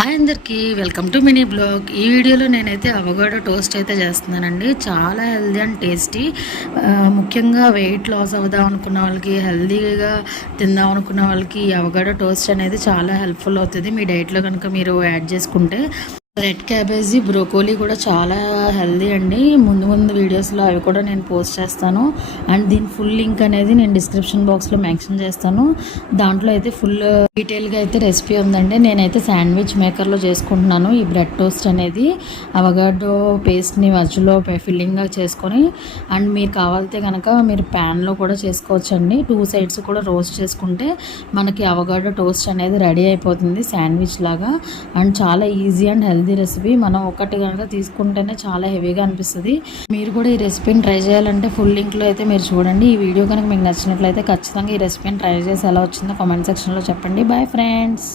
Hi అందరికీ welcome to mini blog. ఈ వీడియోలో నేనైతే అవగాడో టోస్ట్ అయితే చేస్తున్నానండి. చాలా హెల్దీ అండ్ టేస్టీ. ముఖ్యంగా వెయిట్ లాస్ అవుదాం అనుకున్న వాళ్ళకి, హెల్దీగా తిందాం అనుకున్న వాళ్ళకి ఈ అవగాడో టోస్ట్ అనేది చాలా హెల్ప్ఫుల్ అవుతుంది. మీ డైట్లో కనుక మీరు యాడ్ చేసుకుంటే రెడ్ క్యాబేజీ, బ్రోకోలీ కూడా చాలా హెల్దీ అండి. ముందు వీడియోస్లో అవి కూడా నేను పోస్ట్ చేస్తాను. అండ్ దీని ఫుల్ లింక్ అనేది నేను డిస్క్రిప్షన్ బాక్స్లో మెన్షన్ చేస్తాను. దాంట్లో అయితే ఫుల్ డీటెయిల్గా అయితే రెసిపీ ఉందండి. నేనైతే శాండ్విచ్ మేకర్లో చేసుకుంటున్నాను ఈ బ్రెడ్ టోస్ట్ అనేది. అవగాడో పేస్ట్ని మధ్యలో ఫిల్లింగ్గా చేసుకొని, అండ్ మీరు కావాలితే కనుక మీరు ప్యాన్లో కూడా చేసుకోవచ్చండి. 2 సైడ్స్ కూడా రోస్ట్ చేసుకుంటే మనకి అవగాడో టోస్ట్ అనేది రెడీ అయిపోతుంది శాండ్విచ్ లాగా. అండ్ చాలా ఈజీ అండ్ హెల్దీ రెసిపీ. మనం ఒకటి కనుక తీసుకుంటేనే చాలా హెవీగా అనిపిస్తుంది. మీరు కూడా ఈ రెసిపీని ట్రై చేయాలంటే ఫుల్ లింక్లో అయితే మీరు చూడండి. ఈ వీడియో కనుక మీకు నచ్చినట్లయితే ఖచ్చితంగా ఈ రెసిపీని ట్రై చేసి ఎలా వచ్చిందో కామెంట్ సెక్షన్లో చెప్పండి. Bye friends.